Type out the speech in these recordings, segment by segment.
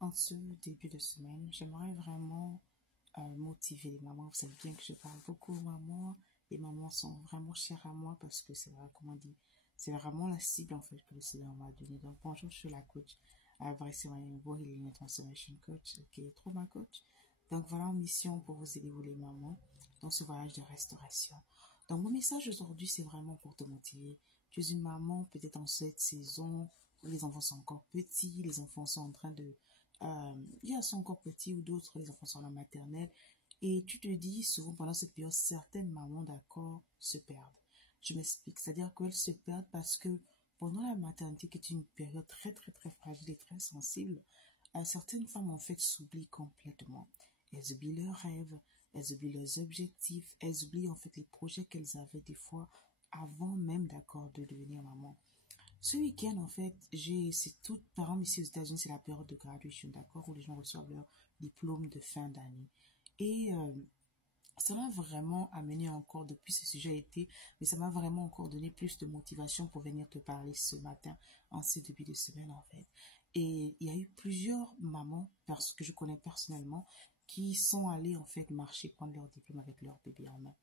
En ce début de semaine, j'aimerais vraiment motiver les mamans. Vous savez bien que je parle beaucoup aux mamans. Les mamans sont vraiment chères à moi parce que c'est vrai, comment on dit, c'est vraiment la cible en fait que le Seigneur m'a donné. Donc bonjour, je suis la coach Bryce Wayne Healing Transformation Coach, qui est trop ma coach. Donc voilà en mission pour vous aider, vous les mamans, dans ce voyage de restauration. Donc mon message aujourd'hui, c'est vraiment pour te motiver. Tu es une maman, peut-être en cette saison où les enfants sont encore petits, les enfants sont en train de il y a sont encore petits ou d'autres, les enfants sont à la maternelle. Et tu te dis souvent pendant cette période, certaines mamans, d'accord, se perdent. Je m'explique, c'est-à-dire qu'elles se perdent parce que pendant la maternité, qui est une période très, très, très fragile et très sensible, certaines femmes, en fait, s'oublient complètement. Elles oublient leurs rêves, elles oublient leurs objectifs, elles oublient, en fait, les projets qu'elles avaient des fois avant même, d'accord, de devenir maman. Ce week-end, en fait, c'est tout, par exemple, ici aux États-Unis, c'est la période de graduation, d'accord, où les gens reçoivent leur diplôme de fin d'année. Et ça m'a vraiment amené encore, depuis ce sujet a été, mais ça m'a vraiment encore donné plus de motivation pour venir te parler ce matin, en ce début de semaine, en fait. Et il y a eu plusieurs mamans, parce que je connais personnellement, qui sont allées, en fait, marcher, prendre leur diplôme avec leur bébé en main.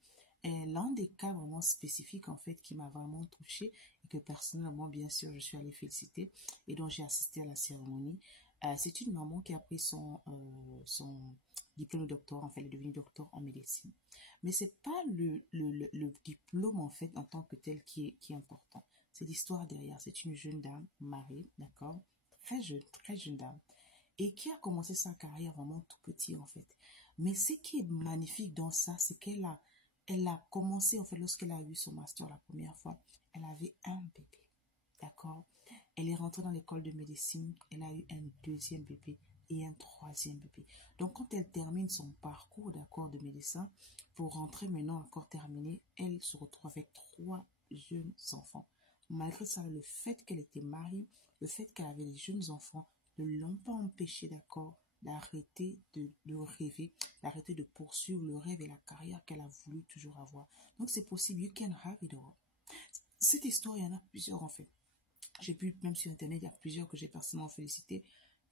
Et l'un des cas vraiment spécifiques, en fait, qui m'a vraiment touchée, et que personnellement, bien sûr, je suis allée féliciter, et dont j'ai assisté à la cérémonie, c'est une maman qui a pris son diplôme de docteur, en fait, elle est devenue docteur en médecine. Mais c'est pas le diplôme, en fait, en tant que tel qui est important. C'est l'histoire derrière. C'est une jeune dame mariée, d'accord? Très jeune dame. Et qui a commencé sa carrière vraiment tout petit, en fait. Mais ce qui est magnifique dans ça, c'est elle a commencé, en fait, lorsqu'elle a eu son master la première fois, elle avait un bébé. D'accord? Elle est rentrée dans l'école de médecine, elle a eu un deuxième bébé et un troisième bébé. Donc, quand elle termine son parcours, d'accord, de médecin, pour rentrer maintenant encore terminé, elle se retrouve avec trois jeunes enfants. Malgré ça, le fait qu'elle était mariée, le fait qu'elle avait des jeunes enfants, ne l'ont pas empêché, d'accord, d'arrêter de rêver, d'arrêter de poursuivre le rêve et la carrière qu'elle a voulu toujours avoir. Donc, c'est possible. You can have it all. Cette histoire, il y en a plusieurs, en fait. J'ai vu, même sur Internet, il y a plusieurs que j'ai personnellement félicité.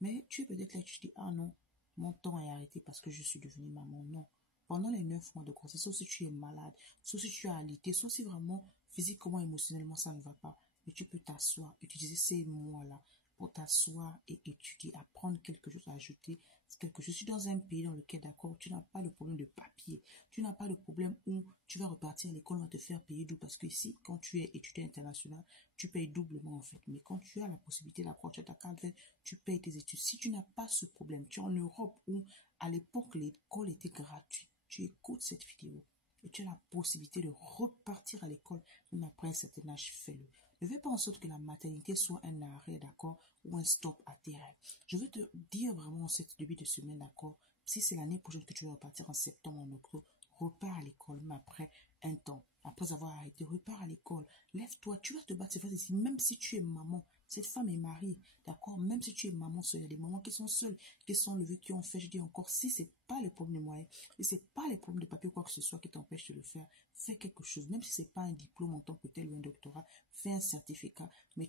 Mais tu es peut-être là, tu te dis, ah non, mon temps est arrêté parce que je suis devenue maman. Non. Pendant les 9 mois de grossesse, sauf si tu es malade, sauf si tu as alité, sauf si vraiment, physiquement, émotionnellement, ça ne va pas. Mais tu peux t'asseoir, utiliser ces mois-là pour t'asseoir et étudier, apprendre quelque chose, ajouter quelque chose. Je suis dans un pays dans lequel, d'accord, tu n'as pas le problème de papier. Tu n'as pas le problème où tu vas repartir à l'école, on va te faire payer double. Parce que ici, quand tu es étudiant international, tu payes doublement en fait. Mais quand tu as la possibilité d'approcher ta carte, tu payes tes études. Si tu n'as pas ce problème, tu es en Europe où à l'époque l'école était gratuite. Tu écoutes cette vidéo et tu as la possibilité de repartir à l'école, même après un certain âge, fais-le. Ne fais pas en sorte que la maternité soit un arrêt, d'accord, ou un stop à tes rêves. Je veux te dire vraiment en cette début de semaine, d'accord, si c'est l'année prochaine que tu veux repartir en septembre, en octobre, repars à l'école, mais après un temps, après avoir arrêté, repars à l'école, lève-toi, tu vas te battre, c'est vrai, même si tu es maman, cette femme est mariée, d'accord, même si tu es maman seule, il y a des mamans qui sont seules, qui sont levées, qui ont fait, je dis encore, si c'est pas les problèmes de moyens, si c'est pas les problèmes de papier ou quoi que ce soit qui t'empêche de le faire, fais quelque chose, même si c'est pas un diplôme en tant que tel ou un doctorat, fais un certificat, mais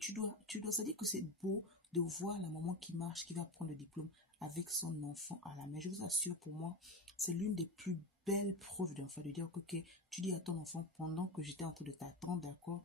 ça dit que c'est beau de voir la maman qui marche, qui va prendre le diplôme avec son enfant à la main. Je vous assure, pour moi, c'est l'une des plus belles preuves d'enfant, de dire que, ok, tu dis à ton enfant, pendant que j'étais en train de t'attendre, d'accord,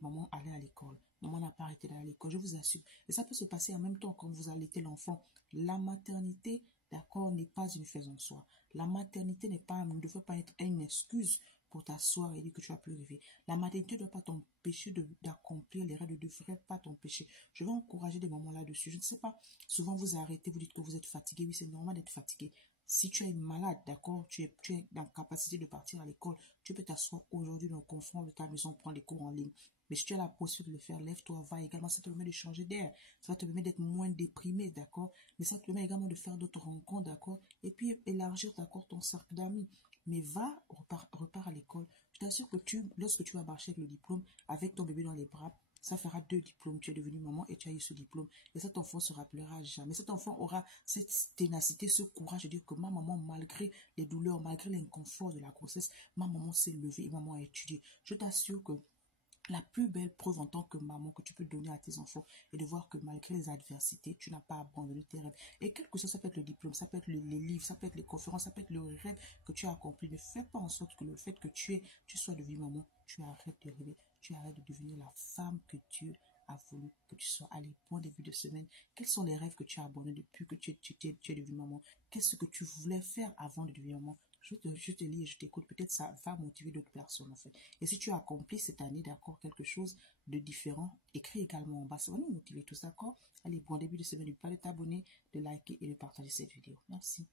maman allait à l'école. Maman n'a pas arrêté d'aller à l'école, je vous assure. Et ça peut se passer en même temps quand vous allaitez l'enfant. La maternité, d'accord, n'est pas une fin en soi. La maternité ne devrait pas être une excuse pour t'asseoir et dire que tu vas plus rêver. La maternité ne doit pas t'empêcher d'accomplir les rêves, ne devrait pas t'empêcher. Je vais encourager des moments là-dessus. Je ne sais pas, souvent vous arrêtez, vous dites que vous êtes fatigué. Oui, c'est normal d'être fatigué. Si tu es malade, d'accord, tu es dans la capacité de partir à l'école, tu peux t'asseoir aujourd'hui dans le confort de ta maison, prendre les cours en ligne. Mais si tu as la possibilité de le faire, lève-toi, va également, ça te permet de changer d'air, ça va te permettre d'être moins déprimé, d'accord, mais ça te permet également de faire d'autres rencontres, d'accord, et puis élargir, d'accord, ton cercle d'amis. Mais repars à l'école. Je t'assure que lorsque tu vas marcher avec le diplôme, avec ton bébé dans les bras, ça fera 2 diplômes. Tu es devenu maman et tu as eu ce diplôme. Et cet enfant se rappellera jamais. Cet enfant aura cette ténacité, ce courage de dire que ma maman, malgré les douleurs, malgré l'inconfort de la grossesse, ma maman s'est levée et maman a étudié. Je t'assure que la plus belle preuve en tant que maman que tu peux donner à tes enfants et de voir que malgré les adversités, tu n'as pas abandonné tes rêves. Et quel que soit, ça peut être le diplôme, ça peut être les livres, ça peut être les conférences, ça peut être le rêve que tu as accompli. Ne fais pas en sorte que le fait que tu sois devenue maman, tu arrêtes de rêver, tu arrêtes de devenir la femme que Dieu a voulu que tu sois. Allez, bon début de semaine. Quels sont les rêves que tu as abandonnés depuis que tu es devenue maman? Qu'est-ce que tu voulais faire avant de devenir maman? Je te lis et je t'écoute. Peut-être ça va motiver d'autres personnes, en fait. Et si tu as accompli cette année, d'accord, quelque chose de différent, écris également en bas. Ça va nous motiver tous, d'accord? Allez, bon début de semaine. N'oublie pas de t'abonner, de liker et de partager cette vidéo. Merci.